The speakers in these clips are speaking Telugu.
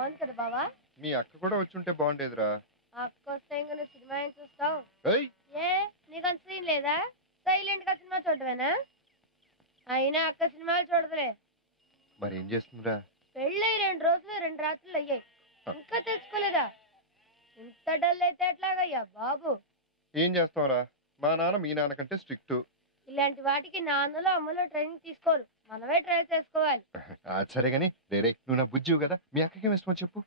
అవును కదా బావా. మీ అక్క కూడా వచ్చుంటే బాగుండేదిరా. అక్క వస్తే ఇంక నువ్వు సినిమా ఏం చూస్తావు? ఏయ్ ఏ నీకు అంత సీన్ లేదా? సైలెంట్ గా సినిమా చూడవేనా? అయినా అక్క సినిమాలు చూడదులే. మరి ఏం చేస్తుందిరా? పెళ్ళై 2 రోజులు 2 రాత్రులు అయ్యాయి, ఇంకా తెలుసుకోలేదా? ఇంత డల్ అయితే ఎట్లాగయ్యా బాబు? ఏం చేస్తావురా, మా నాన్న మీ నాన్న కంటే స్ట్రిక్ట్. ఇలాంటి వాటికి నాన్నలో అమ్మలో ట్రైనింగ్ తీసుకోరు, మనమే ట్రై చేసుకోవాలి. సరే గాని రేరే, నువ్వు నా బుజ్జివు కదా, మీ అక్కకి ఏమి ఇష్టమో చెప్పు.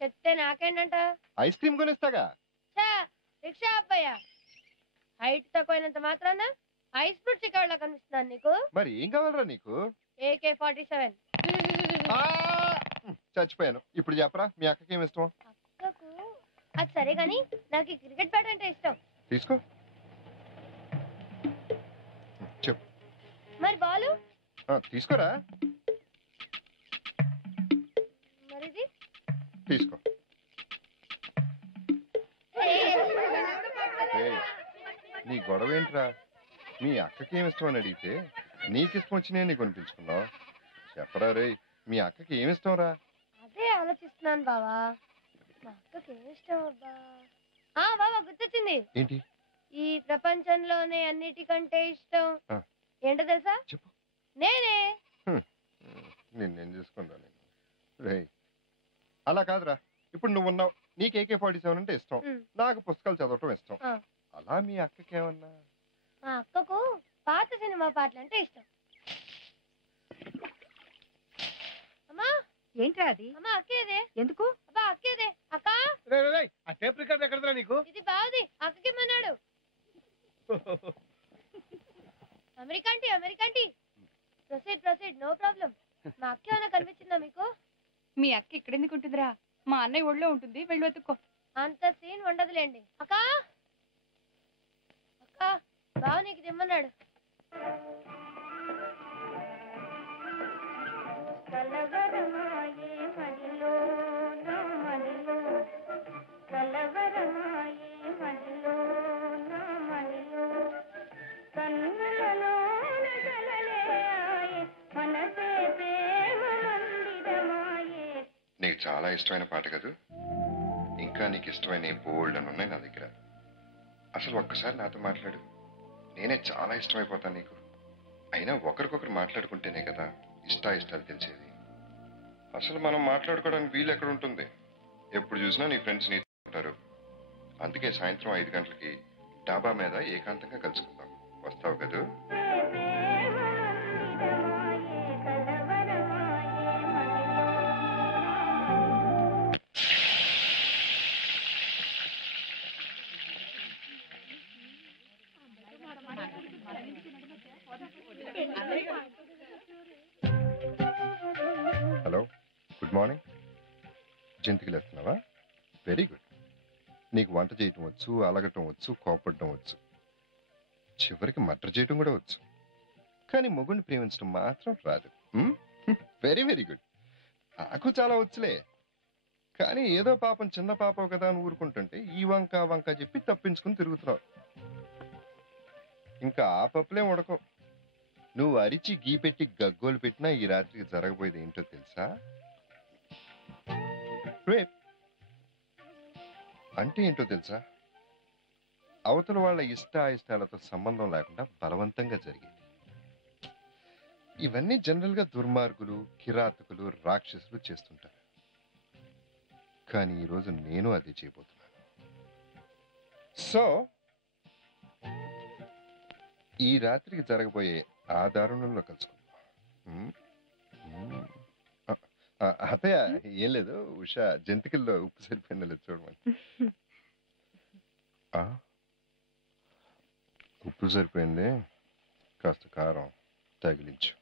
చెప్తే నాకేంటంట? Ice cream కొనిస్తాగా. చా, రిక్షా అబ్బాయా, హైట్ తక్కువైనంత మాత్రాన ఐస్ ఫ్రూట్ చికాడులా కనిపిస్తున్నాను నీకు? మరి ఏం కావాలరా నీకు? AK-47. ఆ! చచ్చిపోయాను. ఇప్పుడు చెప్పరా, మీ అక్కకి ఏమి ఇష్టం? అక్కకు అది సరే గాని నాకు ఈ క్రికెట్ బ్యాట్ అంటే ఇష్టం. తీసుకో. చెప్పు. మరి బాలు? తీసుకోరా. మరిది తీసుకో. నీ గొడవ ఏంట్రా? మీ అక్కకి ఏమి ఇష్టం అని అడిగితే నీకు ఇష్టం వచ్చినాయి నీకు కొనిపించుకున్నావు. చెప్పరా రే, మీ అక్కకి ఏమి ఇష్టం రా? అదే ఆలోచిస్తున్నాను బావా, మా అక్కకి ఏమి ఇష్టం అబ్బా. బావా గుర్తొచ్చింది. ఏంటి? ఈ ప్రపంచంలోనే అన్నిటికంటే ఇష్టం ఏంటో తెలుసా? చెప్పు. నేనే. నిన్నేం చేసుకుంటా నేను. రే అలా కాదురా, ఇప్పుడు నువ్వు ఉన్నావు, నీకు AK-47 అంటే ఇష్టం, నాకు పుస్తకాలు చదవటం ఇష్టం. అలా మీ అక్కకి ఏమన్నా? మా అక్కకు పాత సినిమా పాటలు అంటే ఇష్టం. అమ్మా ఏంట్రా అది? అమ్మా అక్కేదే. ఎందుకు? అబ్బా అక్కేదే. అక్క ఆ టేప్ రికార్డ్ ఎక్కడదా నీకు? ఇది బావుది, అక్కకి మన్నాడు. అమెరికంటి అమెరికంటి. Proceed no problem. మా అక్క ఏమైనా కనిపించిందా మీకు? మీ అక్క ఇక్కడ ఎందుకు ఉంటుందిరా? మా అన్నయ్య ఒళ్ళో ఉంటుంది, వెళ్ళి వెతుక్కో. అంత సీన్ ఉండదులేండి. అక్క అక్క, బావ నీకు తెమ్మన్నాడు. నీకు చాలా ఇష్టమైన పాట కదా. ఇంకా నీకు ఇష్టమైన బోల్డ్ అని ఉన్నాయి నా దగ్గర. అసలు ఒక్కసారి నాతో మాట్లాడు, నేనే చాలా ఇష్టమైపోతాను నీకు. అయినా ఒకరికొకరు మాట్లాడుకుంటేనే కదా ఇష్టాలు తెలిసేది. అసలు మనం మాట్లాడుకోవడానికి వీలు ఎక్కడ ఉంటుంది? ఎప్పుడు చూసినా నీ ఫ్రెండ్స్ నీతో ఉంటారు. అందుకే సాయంత్రం 5 గంటలకి డాబా మీద ఏకాంతంగా కలుసుకుందాం. వస్తావు కదూ? Hello, good morning. జంతికి లేస్తున్నావా? Very good. నీకు వంట చేయటం వచ్చు, అలగటం వచ్చు, కోపడటం వచ్చు, చివరికి మర్డర్ చేయటం కూడా వచ్చు. కానీ మొగుడిని ప్రేమించడం మాత్రం రాదు. Very very good. నాకు చాలా వచ్చులే, కానీ ఏదో పాపం చిన్న పాపం కదా అని ఊరుకుంటుంటే ఈ వంక చెప్పి తప్పించుకుని తిరుగుతున్నావు. ఇంకా ఆ పప్పులే ఉడకం. నువ్వు అరిచి గీపెట్టి గగ్గోలు పెట్టినా ఈ రాత్రికి జరగబోయేది ఏంటో తెలుసా? రేప్. అంటే ఏంటో తెలుసా? అవతల వాళ్ళ ఇష్టాయిష్టాలతో సంబంధం లేకుండా బలవంతంగా జరిగేది. ఇవన్నీ జనరల్ గా దుర్మార్గులు, కిరాతకులు, రాక్షసులు చేస్తుంటారు. కానీ ఈరోజు నేను అది చేయబోతున్నాను. సో ఈ రాత్రికి జరగబోయే ఆ దారుణంలో కలుసుకుందాం. అత్తయ్య ఏం లేదు, ఉషా జంతికల్లో ఉప్పు సరిపోయిందో లేదు చూడమని. ఉప్పు సరిపోయింది, కాస్త కారం తగిలించు.